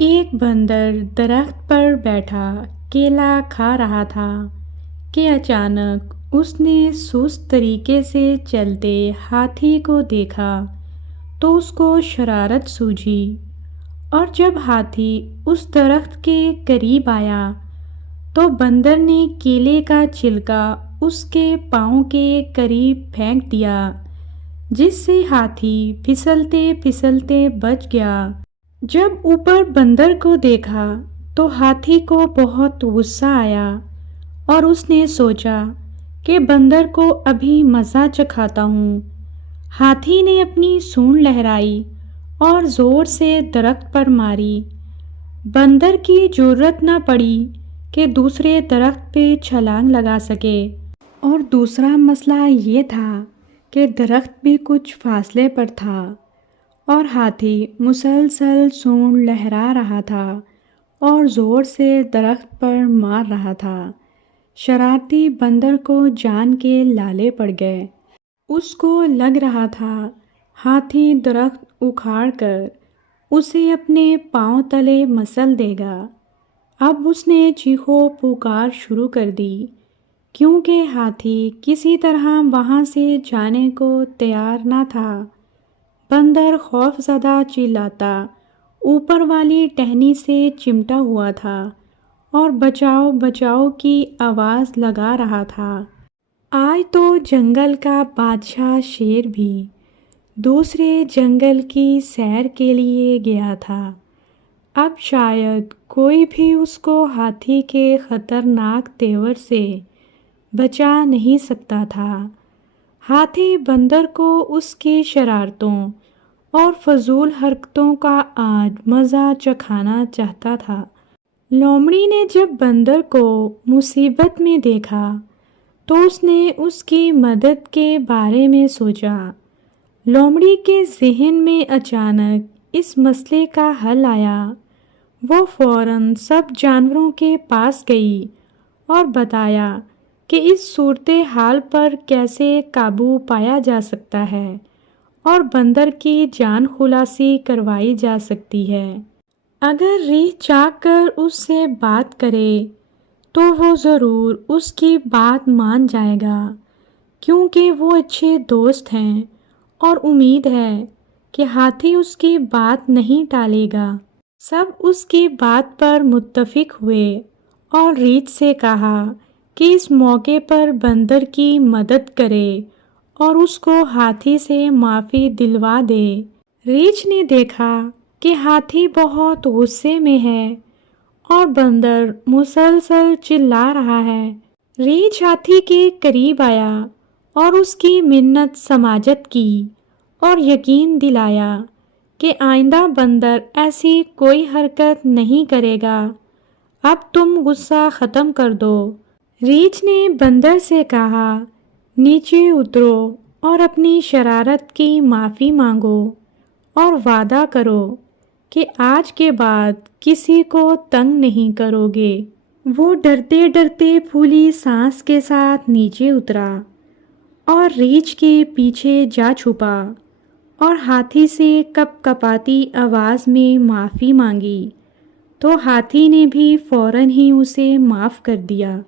ایک بندر درخت پر بیٹھا کیلا کھا رہا تھا کہ اچانک اس نے سست طریقے سے چلتے ہاتھی کو دیکھا تو اس کو شرارت سوجھی، اور جب ہاتھی اس درخت کے قریب آیا تو بندر نے کیلے کا چھلکا اس کے پاؤں کے قریب پھینک دیا، جس سے ہاتھی پھسلتے پھسلتے بچ گیا۔ جب اوپر بندر کو دیکھا تو ہاتھی کو بہت غصہ آیا اور اس نے سوچا کہ بندر کو ابھی مزہ چکھاتا ہوں۔ ہاتھی نے اپنی سونڈ لہرائی اور زور سے درخت پر ماری۔ بندر کی جرأت نہ پڑی کہ دوسرے درخت پہ چھلانگ لگا سکے، اور دوسرا مسئلہ یہ تھا کہ درخت بھی کچھ فاصلے پر تھا اور ہاتھی مسلسل سونڈ لہرا رہا تھا اور زور سے درخت پر مار رہا تھا۔ شرارتی بندر کو جان کے لالے پڑ گئے۔ اس کو لگ رہا تھا ہاتھی درخت اکھاڑ کر اسے اپنے پاؤں تلے مسل دے گا۔ اب اس نے چیخو پکار شروع کر دی، کیونکہ ہاتھی کسی طرح وہاں سے جانے کو تیار نہ تھا۔ بندر خوف زدہ چلاتا اوپر والی ٹہنی سے چمٹا ہوا تھا اور بچاؤ بچاؤ کی آواز لگا رہا تھا۔ آج تو جنگل کا بادشاہ شیر بھی دوسرے جنگل کی سیر کے لیے گیا تھا۔ اب شاید کوئی بھی اس کو ہاتھی کے خطرناک تیور سے بچا نہیں سکتا تھا۔ ہاتھی بندر کو اس کی شرارتوں اور فضول حرکتوں کا آج مزہ چکھانا چاہتا تھا۔ لومڑی نے جب بندر کو مصیبت میں دیکھا تو اس نے اس کی مدد کے بارے میں سوچا۔ لومڑی کے ذہن میں اچانک اس مسئلے کا حل آیا۔ وہ فوراً سب جانوروں کے پاس گئی اور بتایا کہ اس صورتحال پر کیسے قابو پایا جا سکتا ہے اور بندر کی جان خلاصی کروائی جا سکتی ہے۔ اگر ریچھ چاہ کر اس سے بات کرے تو وہ ضرور اس کی بات مان جائے گا، کیونکہ وہ اچھے دوست ہیں، اور امید ہے کہ ہاتھی اس کی بات نہیں ٹالے گا۔ سب اس کی بات پر متفق ہوئے اور ریچھ سے کہا کہ اس موقع پر بندر کی مدد کرے اور اس کو ہاتھی سے معافی دلوا دے۔ ریچھ نے دیکھا کہ ہاتھی بہت غصے میں ہے اور بندر مسلسل چلا رہا ہے۔ ریچھ ہاتھی کے قریب آیا اور اس کی منت سماجت کی اور یقین دلایا کہ آئندہ بندر ایسی کوئی حرکت نہیں کرے گا۔ اب تم غصہ ختم کر دو۔ ریچھ نے بندر سے کہا، نیچے اترو اور اپنی شرارت کی معافی مانگو اور وعدہ کرو کہ آج کے بعد کسی کو تنگ نہیں کرو گے۔ وہ ڈرتے ڈرتے پھولی سانس کے ساتھ نیچے اترا اور ریچھ کے پیچھے جا چھپا اور ہاتھی سے کپ کپاتی آواز میں معافی مانگی، تو ہاتھی نے بھی فوراً ہی اسے معاف کر دیا۔